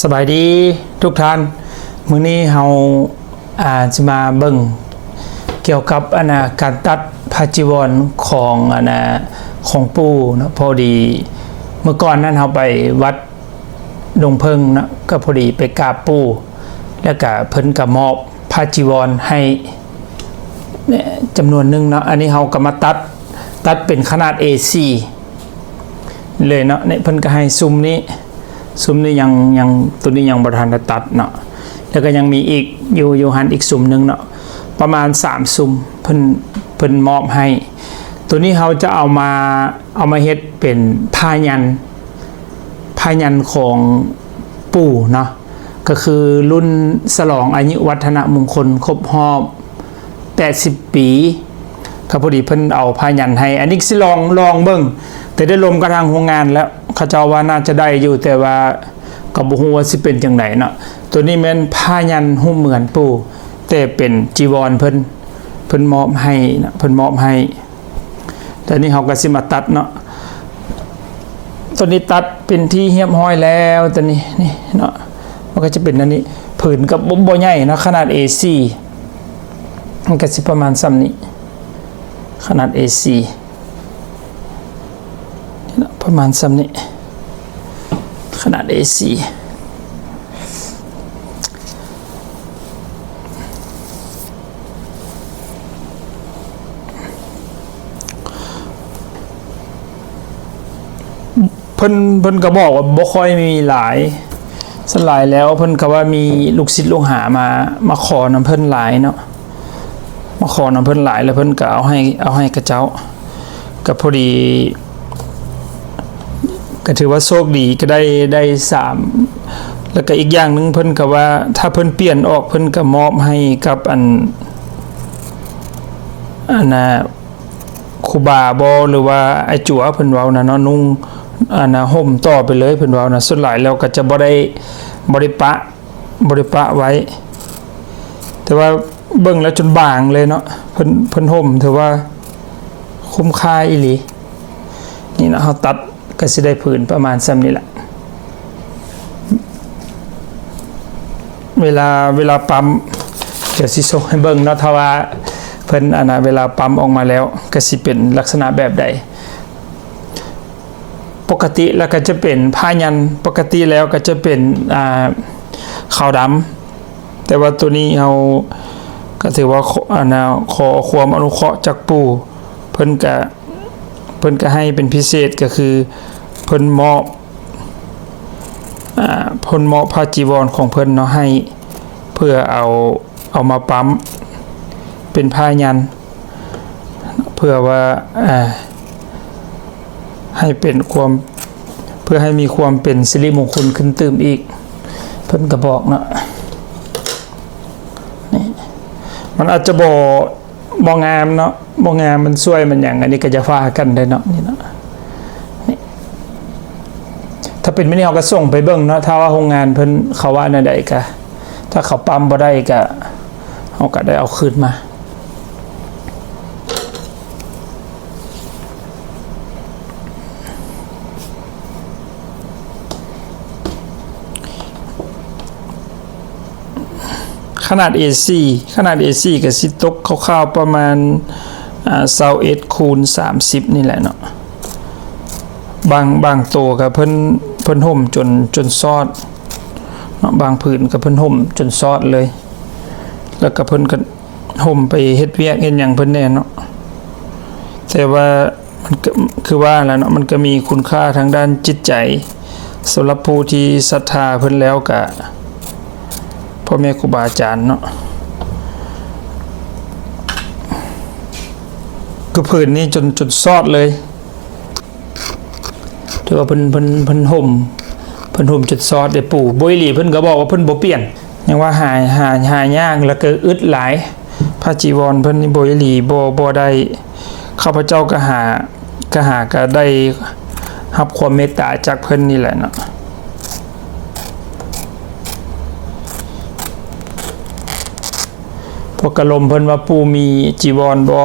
สบายดีทุกท่านมื้อนี้เราจะมาเบิ่งเกี่ยวกับการตัดผ้าจีวรของของปู่นะพอดีเมื่อก่อนนั้นเราไปวัดดงเพิงนะก็พอดีไปกราบปู่แล้วก็เพิ่นก็มอบผ้าจีวรให้เนี่ยจำนวนหนึ่งเนาะอันนี้เราก็มาตัดเป็นขนาด A4 เลยเนาะเนี่ยเพิ่นก็ให้ซุ้มนี้ยังตัวนี้ยังบ่ทันได้ตัดเนาะแล้วก็ยังมีอีกอยู่หันอีกซุ้มนึงเนาะประมาณ3ซุ้มเพิ่นมอบให้ตัวนี้เราจะเอามาเฮ็ดเป็นผ้ายันของปู่เนาะก็คือรุ่นฉลองอายุวัฒนมงคลครบรอบ80 ปีก็พอดีเพิ่นเอาผ้ายันให้อันนี้สิลองเบิ่งแต่ได้ลมกระทางโรงงานแล้วเขาเจ้าว่าน่าจะได้อยู่แต่ว่าก็บ่ฮู้ว่าสิเป็นจังไดเนาะตัวนี้แม่นผ้ายันหุ้มเหมือนปู่แต่เป็นจีวรเพิ่นมอบให้นะเพิ่นมอบให้แต่นี่เฮาก็สิมาตัดเนาะตัวนี้ตัดเป็นที่เรียบร้อยแล้วตัวนี้นี่เนาะมันก็จะเป็นอันนี้ผืนกับบ่ใหญ่เนาะขนาด A4 มันก็สิประมาณซ้ำนี้ขนาด A4 ประมาณซ้ำนี้ขนาด A4 เพิ่นก็บอกว่าบ่ค่อยมีหลายสลายแล้วเพิ่นก็ว่ามีลูกศิษย์ลูกหามาขอนำเพิ่นหลายเนาะมาขอนำเพิ่นหลายแล้วเพิ่นก็เอาให้กระเจ้าก็พอดีก็ถือว่าโชคดีก็ได้3แล้วก็อีกอย่างนึงเพิ่นก็ว่าถ้าเพิ่นเปลี่ยนออกเพิ่นก็มอบให้กับครูบาบ่หรือว่าไอ้จั่วเพิ่นเว้านะเนาะนุ่งห่มต่อไปเลยเพิ่นเว้านะสุดหลายแล้วก็จะบ่ได้ปะไว้แต่ว่าเบิ่งแล้วจนบางเลยเนาะเพิ่นห่มถือว่าคุ้มค่าอีหลีนี่นะเฮาตัดก็สิได้ผืนประมาณซ้ำนี้แหละเวลาปั๊มเดี๋ยวสิส่งให้เบิ่งเนาะถ้าว่าเพิ่นเวลาปั๊มออกมาแล้วก็สิเป็นลักษณะแบบใดปกติแล้วก็จะเป็นผ้ายันปกติแล้วก็จะเป็นขาวดำแต่ว่าตัวนี้เฮาก็ถือว่าขอความอนุเคราะห์จากปู่เพิ่นก็ให้เป็นพิเศษก็คือเพิ่นมอบผ้าจีวรของเพิ่นเนาะให้เพื่อเอามาปั๊มเป็นผ้ายันเพื่อว่าให้เป็นความเพื่อให้มีความเป็นสิริมงคลขึ้นตื่มอีกเพิ่นก็บอกเนาะนี่มันอาจจะบ่งามเนาะบ่งามมันสวยมันอย่างอันนี้ก็จะฟ้ากันได้เนาะนี่เนาะนี่ถ้าเป็นไม่นี่เขาก็ส่งไปเบิ่งเนาะถ้าว่าโรงงานเพิ่นเขาว่าแนวใดก็ถ้าเขาปั๊มบ่ได้ก็เฮาก็ได้เอาคืนมาขนาด A4 ก็สิตกคร่าวๆประมาณ21คูณ30นี่แหละเนาะบางตัวก็เพิ่นห่มจนซอดเนาะบางผืนก็เพิ่นห่มจนซอดเลยแล้วก็เพิ่นก็ห่มไปเฮ็ดเวียกเฮ็ดหยังเพิ่นแน่เนาะแต่ว่ามันก็คือว่าแล้วเนาะมันก็มีคุณค่าทางด้านจิตใจสำหรับผู้ที่ศรัทธาเพิ่นแล้วก็พ่อแม่ครูบาอาจารย์เนาะก็ผืนนี้จนซอดเลยถือว่าเพิ่นห่มจนซอดได้ปู่บ่อีหลีเพิ่นก็บอกว่าเพิ่นบ่เปลี่ยนยังว่าหายากแล้วก็อึดหลายผ้าจีวรเพิ่นนี่บ่อีหลีบ่ได้ข้าพเจ้าก็ได้รับความเมตตาจากเพิ่นนี่แหละเนาะพวกกระลมเพิ่นว่าปู่มีจีวรบ่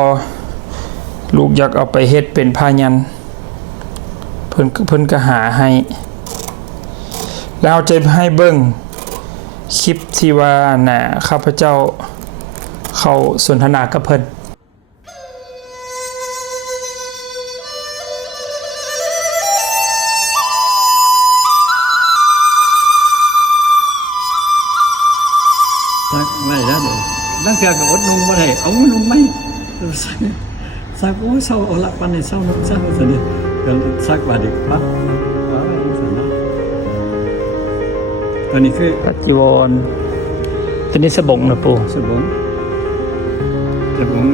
ลูกอยากเอาไปเฮ็ดเป็นผ้ายันเพิ่นก็หาให้ แล้วจะให้เบิ่งคลิปที่ว่าน่ะข้าพเจ้าเข้าสนทนากับเพิ่นซักไม่แล้วเดี๋ยวนั่งเถื่อกับอดนุ่งมาได้เอานุ่งไหมซักโอ้เศร้าเอาละปันนี่เศร้านุ่งเศร้าสิเนี่ยก็ซักบาดอีกปั๊บเอาไว้สันนะตอนนี้คือ ปัจจิวรตัวนี้สบงนะปู่ สบงแต่ผม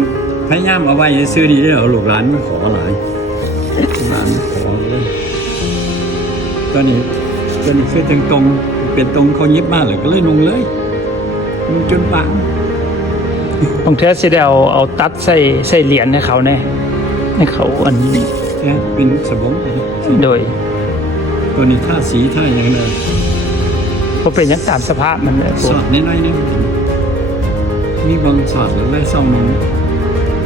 พยายามเอาไว้ซื้อดีได้เอาลูกหลานมาขอหลายหลานขอเลยตอนนี้คือตรงเป็นตรงเขายิบมากเลยก็เลยนุ่งเลยนุ่งจนปัง ของแท้สิได้เอาตัดใส่เหรียญให้เขาแน่ให้เขาอันนี้ ใช่เป็นสบง โดย ตัวนี้ท่าสีท่าอย่างนั้น เพราะเป็นอย่างตามสภาพมันเลย สอดน้อยๆนี่มีบางสอดแล้วได้ซ่อมมัน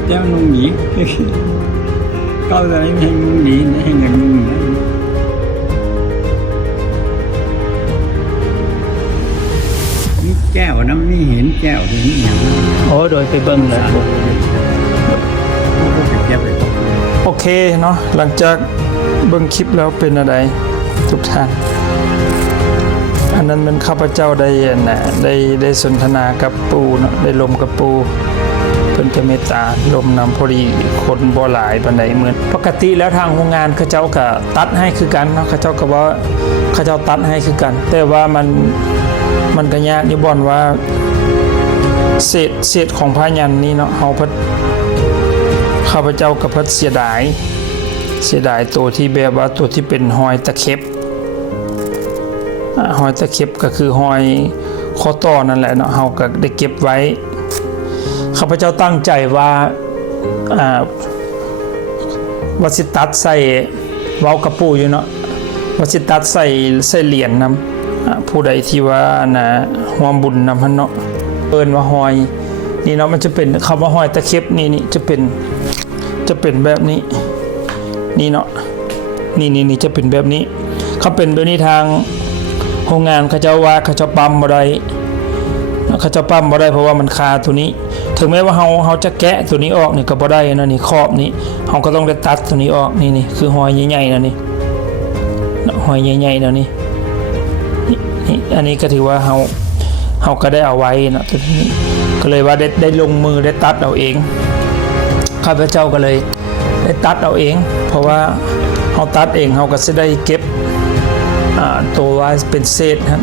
แก้วนุ่งหนีก็เลยให้นุ่งหนีให้เงินนุ่งหนีนี่แก้วนะไม่เห็นแก้วที่นี่อย่างนั้น โอ้โดยไปเบิ่งเลยปู่ ก็ไปเก็บไป โอเคเนาะหลังจากเบิ่งคลิปแล้วเป็นอะไรทุกท่านอันนั้นมันข้าพเจ้าได้น่ะได้สนทนากับปู่เนาะได้ลมกับปู่เพิ่นก็เมตตาลมนำพอดีคนบ่หลายปานใดเหมือนปกติแล้วทางโรงงานเขาเจ้าก็ตัดให้คือกันเนาะเขาเจ้าก็ว่าเขาเจ้าตัดให้คือกัน แต่ว่ามันก็ยากอยู่บ่อนว่าเศษของพยัญชนะนี้เนาะเฮาเพิ่นข้าพเจ้าก็เพิ่นเสียดายตัวที่แบบว่าตัวที่เป็นหอยตะเข็บหอยตะเข็บก็คือหอยข้อต่อนั่นแหละเนาะเฮาก็ได้เก็บไว้ข้าพเจ้าตั้งใจว่าวัสิตัดใส่เว้ากระปูอยู่เนาะวัสิตัดใส่เหรียญนำผู้ใดที่ว่าน่ะร่วมบุญนำหั่นเนาะเอิ้นว่าหอยนี่เนาะมันจะเป็นคำว่าหอยตะเข็บนี่จะเป็นแบบนี้นี่เนาะนี่จะเป็นแบบนี้เขาเป็นแบบนี้ทางโรงงานเขาเจ้าว่าเขาเจ้าปั๊มบ่ได้เขาเจ้าปั๊มบ่ได้เพราะว่ามันคาตัวนี้ถึงแม้ว่าเฮาจะแกะตัวนี้ออกนี่ก็บ่ได้นะนี่ครอบนี้เฮาก็ต้องได้ตัดตัวนี้ออกนี่คือหอยใหญ่ๆนะนี่หอยใหญ่ๆนะนี่อันนี้ก็ถือว่าเฮาก็ได้เอาไว้นะตัวนี้ก็เลยว่าได้ลงมือได้ตัดเอาเองข้าพเจ้าก็เลยได้ตัดเอาเองเพราะว่าเฮาตัดเองเฮาก็สิได้เก็บตัวว่าเป็นเศษฮะ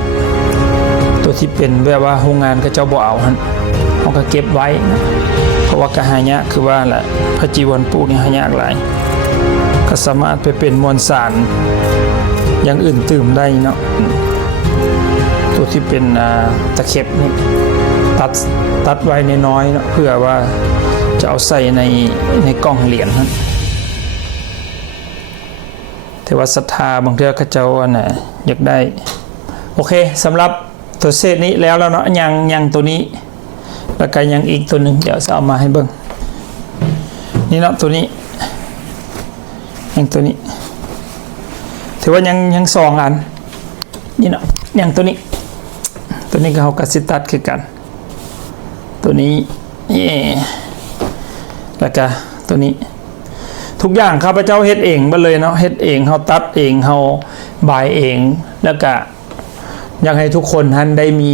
ตัวที่เป็นแบบว่าโรงงานก็เจ้าบ่เอาฮะเขาก็เก็บไว้นะเพราะว่ากะหายะคือว่าแหละพระจีวรปู่นี่หายากหลายก็สามารถไปเป็นมวลสารอย่างอื่นตื่มได้เนาะตัวที่เป็นตะเข็บนี่ตัดไว้น้อยๆเนาะเพื่อว่าจะเอาใส่ในกล่องเหรียญฮะแต่ว่าศรัทธาบางเทื่อเขาเจ้าน่ะอยากได้โอเคสำหรับตัวเศษนี้แล้วเนาะยังตัวนี้แล้วก็ยังอีกตัวหนึ่งเดี๋ยวจะเอามาให้เบิ่งนี่เนาะตัวนี้ยังตัวนี้ถือว่ายังสองอันนี่เนาะยังตัวนี้ก็เขากัดสิตัดคือกันตัวนี้แล้วก็ตัวนี้ทุกอย่างข้าพเจ้าเฮ็ดเองมาเลยเนาะเฮ็ดเองเฮาตัดเองเฮาบายเองแล้วก็อยากให้ทุกคนท่านได้มี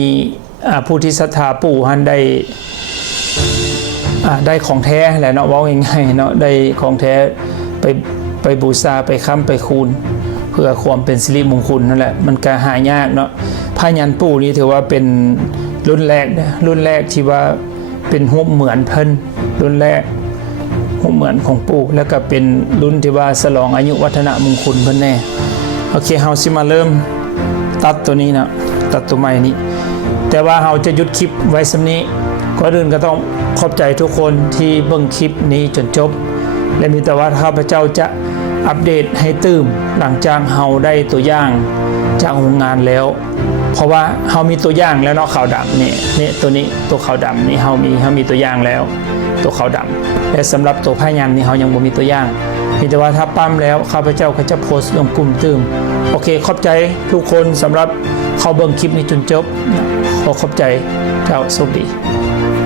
ผู้ที่ศรัทธาปู่ท่านได้ของแท้แหละเนาะเว้าง่ายๆเนาะได้ของแท้ไปบูชาไปค้ำไปคูณเพื่อความเป็นสิริมงคลนั่นแหละมันก็หายากเนาะพยัญชนะปู่นี่ถือว่าเป็นรุ่นแรกนะรุ่นแรกที่ว่าเป็นรูปเหมือนเพิ่นรุ่นแรกเหมือนของปู่แล้วก็เป็นรุ่นที่ว่าฉลองอายุวัฒนมงคลเพิ่นแน่โอเคเฮาสิมาเริ่มตัดตัวนี้นะตัดตัวใหม่นี้แต่ว่าเฮาจะหยุดคลิปไว้สำนี้ก่อนอื่นก็ต้องขอบใจทุกคนที่เบิ่งคลิปนี้จนจบและมีแต่ว่าข้าพเจ้าจะอัปเดตให้ตื่มหลังจากเฮาได้ตัวอย่างจากโรงงานแล้วเพราะว่าเฮามีตัวอย่างแล้วเนาะขาวดำนี่ตัวนี้ตัวขาวดำนี่เฮามีตัวอย่างแล้วตัวขาวดำและสำหรับตัวพยัญชนะนี่เฮายังบ่มีตัวอย่างมีแต่ว่าถ้าปั้มแล้วข้าพเจ้าก็จะโพสต์ลงกลุ่มตื่มโอ เคขอบใจทุกคนสำหรับเข้าเบิ่งคลิปนี้จนจบขอขอบใจเจ้าสวัสดี